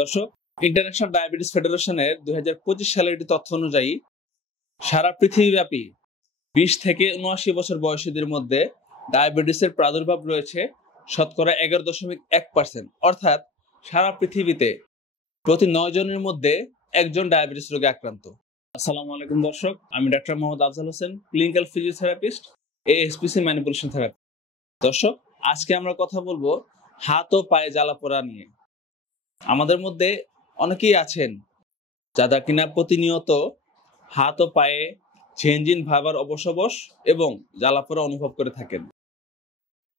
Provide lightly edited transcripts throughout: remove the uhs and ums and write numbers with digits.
দর্শক, international diabetes ফেডারেশনের 2025 সালের একটি তথ্য অনুযায়ী সারা পৃথিবীব্যাপী 20 থেকে 79 বছর বয়সীদের মধ্যে ডায়াবেটিসের প্রাদুর্ভাব রয়েছে শতকরা 11.1%। অর্থাৎ সারা পৃথিবীতে প্রতি 9 জনের মধ্যে একজন ডায়াবেটিস রোগে আক্রান্ত। আসসালামু আলাইকুম দর্শক, আমি doctor Mohammad Afzal Hossain, clinical physiotherapist, ASPC manipulation therapy. দর্শক, আজকে আমরা কথা বলবো হাত ও পায়ে জ্বালাপোড়া নিয়ে। আমাদের মধ্যে অনেকেই আছেন যারা কিনা প্রতিনিয়ত হাত ও পায়ে ঝিনঝিন ভাবার অবশ এবং জ্বালাপোড়া অনুভব করে থাকেন।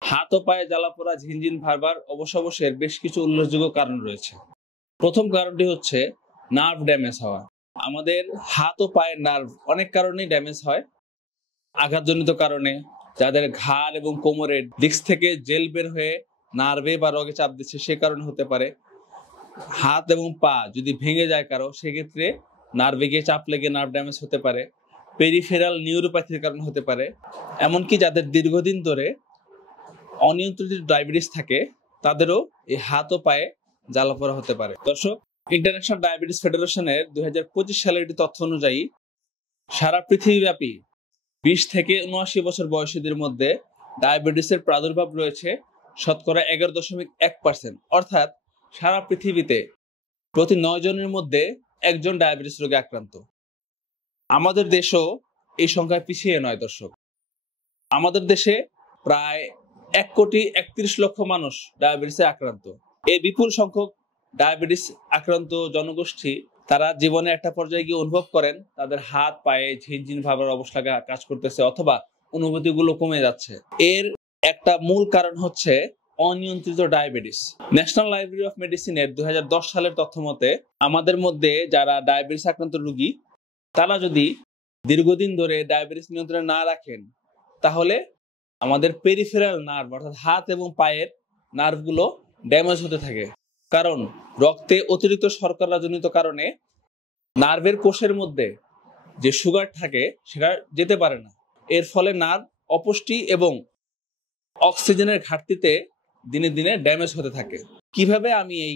হাত ও পায়ে জ্বালাপোড়া ঝিনঝিন ভাবার অবশের বেশ কিছু উল্লেখযোগ্য কারণ রয়েছে। প্রথম কারণটি হচ্ছে নার্ভ ড্যামেজ হওয়া। আমাদের হাত ও পায়ের নার্ভ অনেক কারণেই ড্যামেজ হয়। আঘাতজনিত কারণে, যাদের ঘাড় এবং কোমরের ডিস্ক থেকে জেল বের হয়ে নার্ভে বা রগে চাপ দিচ্ছে সে কারণে হতে পারে। হাত এবং পা যদি ভেঙে যায় কারো, সেক্ষেত্রে নার্ভে গিয়ে চাপ লেগে নার্ভ ড্যামেজ হতে পারে। পেরিফেরাল নিউরোপ্যাথির কারণে হতে পারে। এমনকি যাদের দীর্ঘদিন ধরে অনিয়ন্ত্রিত ডায়াবেটিস থাকে তাদেরও এই হাত ও পায়ে জ্বালাপোড়া হতে পারে। দর্শক, ইন্টারন্যাশনাল ডায়াবেটিস ফেডারেশনের 2025 সালের একটি তথ্য অনুযায়ী সারা পৃথিবীব্যাপী 20 থেকে 79 বছর বয়সীদের মধ্যে ডায়াবেটিসের প্রাদুর্ভাব রয়েছে শতকরা 11.1%। অর্থাৎ সারা পৃথিবীতে প্রতি 9 জনের মধ্যে একজন ডায়াবেটিস রোগে আক্রান্ত। আমাদের দেশও এই সংখ্যায় পিছিয়ে নয়। দর্শক, আমাদের দেশে প্রায় 1,31,00,000 মানুষ ডায়াবেটিসে আক্রান্ত। এই বিপুল সংখ্যক ডায়াবেটিস আক্রান্ত জনগোষ্ঠী তারা জীবনে একটা পর্যায়ে গিয়ে অনুভব করেন তাদের হাত পায়ে ঝিনঝিন ভাবার অবস্থা কাজ করতেছে অথবা অনুভূতিগুলো কমে যাচ্ছে। এর একটা মূল কারণ হচ্ছে অনিয়ন্ত্রিত ডায়াবেটিস। ন্যাশনাল লাইব্রেরি অফ মেডিসিনের 2010 সালের তথ্য মতে আমাদের মধ্যে যারা ডায়াবেটিস আক্রান্ত রোগী তারা যদি দীর্ঘদিন ধরে ডায়াবেটিস নিয়ন্ত্রণে না রাখেন তাহলে আমাদের পেরিফেরাল নার্ভ অর্থাৎ হাত এবং পায়ের নার্ভগুলো ড্যামেজ হতে থাকে। কারণ রক্তে অতিরিক্ত শর্করাজনিত কারণে নার্ভের কোষের মধ্যে যে সুগার থাকে সেটা যেতে পারে না। এর ফলে নার্ভ অপুষ্টি এবং অক্সিজেনের ঘাটতিতে দিনে দিনে ড্যামেজ হতে থাকে। কিভাবে আমি এই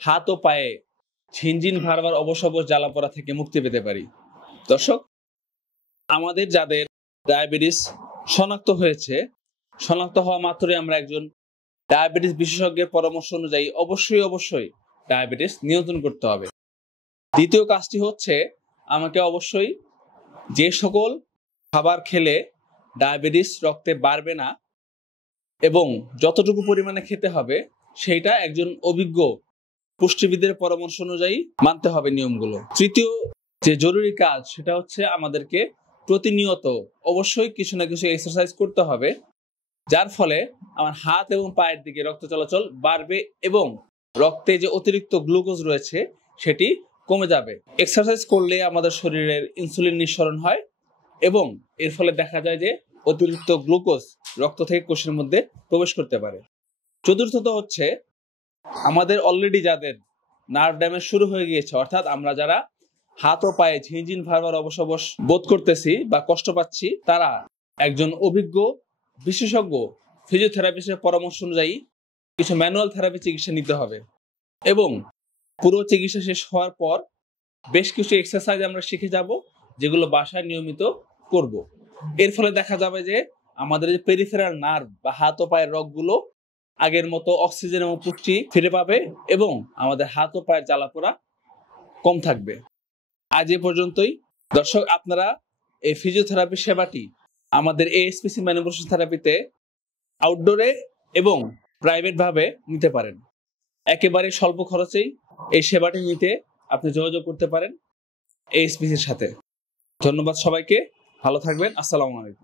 হাত ও পায়ে ঝিনঝিন ভারবার অবশ জ্বালাপোড়া থেকে মুক্তি পেতে পারি? দর্শক, আমাদের যাদের ডায়াবেটিস শনাক্ত হয়েছে, শনাক্ত হওয়া মাত্রই আমরা একজন ডায়াবেটিস বিশেষজ্ঞের পরামর্শ অনুযায়ী অবশ্যই ডায়াবেটিস নিয়ন্ত্রণ করতে হবে। দ্বিতীয় কাজটি হচ্ছে আমাকে অবশ্যই যে সকল খাবার খেলে ডায়াবেটিস রক্তে বাড়বে না এবং যতটুকু পরিমাণে খেতে হবে সেইটা একজন অভিজ্ঞ পুষ্টিবিদের পরামর্শ অনুযায়ী মানতে হবে নিয়মগুলো। তৃতীয় যে জরুরি কাজ সেটা হচ্ছে আমাদেরকে প্রতিনিয়ত অবশ্যই কিছু না কিছু এক্সারসাইজ করতে হবে, যার ফলে আমার হাত এবং পায়ের দিকে রক্ত চলাচল বাড়বে এবং রক্তে যে অতিরিক্ত গ্লুকোজ রয়েছে সেটি কমে যাবে। এক্সারসাইজ করলে আমাদের শরীরের ইনসুলিন নিঃসরণ হয় এবং এর ফলে দেখা যায় যে অতিরিক্ত গ্লুকোজ রক্ত থেকে কোষের মধ্যে প্রবেশ করতে পারে। চতুর্থত হচ্ছে আমাদের অলরেডি যাদের নার্ভ ড্যামেজ শুরু হয়ে গিয়েছে, অর্থাৎ আমরা যারা হাত ও পায়ে ঝিনঝিন ভাবার অবশ বোধ করতেছি বা কষ্ট পাচ্ছি, তারা একজন অভিজ্ঞ বিশেষজ্ঞ ফিজিওথেরাপিস্টের পরামর্শ অনুযায়ী কিছু ম্যানুয়াল থেরাপি চিকিৎসা নিতে হবে এবং পুরো চিকিৎসা শেষ হওয়ার পর বেশ কিছু এক্সারসাইজ আমরা শিখে যাব যেগুলো বাসায় নিয়মিত করব। এর ফলে দেখা যাবে যে আমাদের যে পেরিফেরাল নার্ভ বা হাত ও পায়ের রগগুলো আগের মতো অক্সিজেন এবং পুষ্টি ফিরে পাবে এবং আমাদের হাত ও পায়ের জ্বালাপোড়া কম থাকবে। আজ এ পর্যন্তই। দর্শক, আপনারা এই ফিজিওথেরাপি সেবাটি আমাদের এএসপিসি ম্যানিপুলেশন থেরাপিতে আউটডোরে এবং প্রাইভেট ভাবে নিতে পারেন। একেবারে স্বল্প খরচেই এই সেবাটি নিতে আপনি যোগাযোগ করতে পারেন এএসপিসির সাথে। ধন্যবাদ সবাইকে, ভালো থাকবেন। আসসালামু আলাইকুম।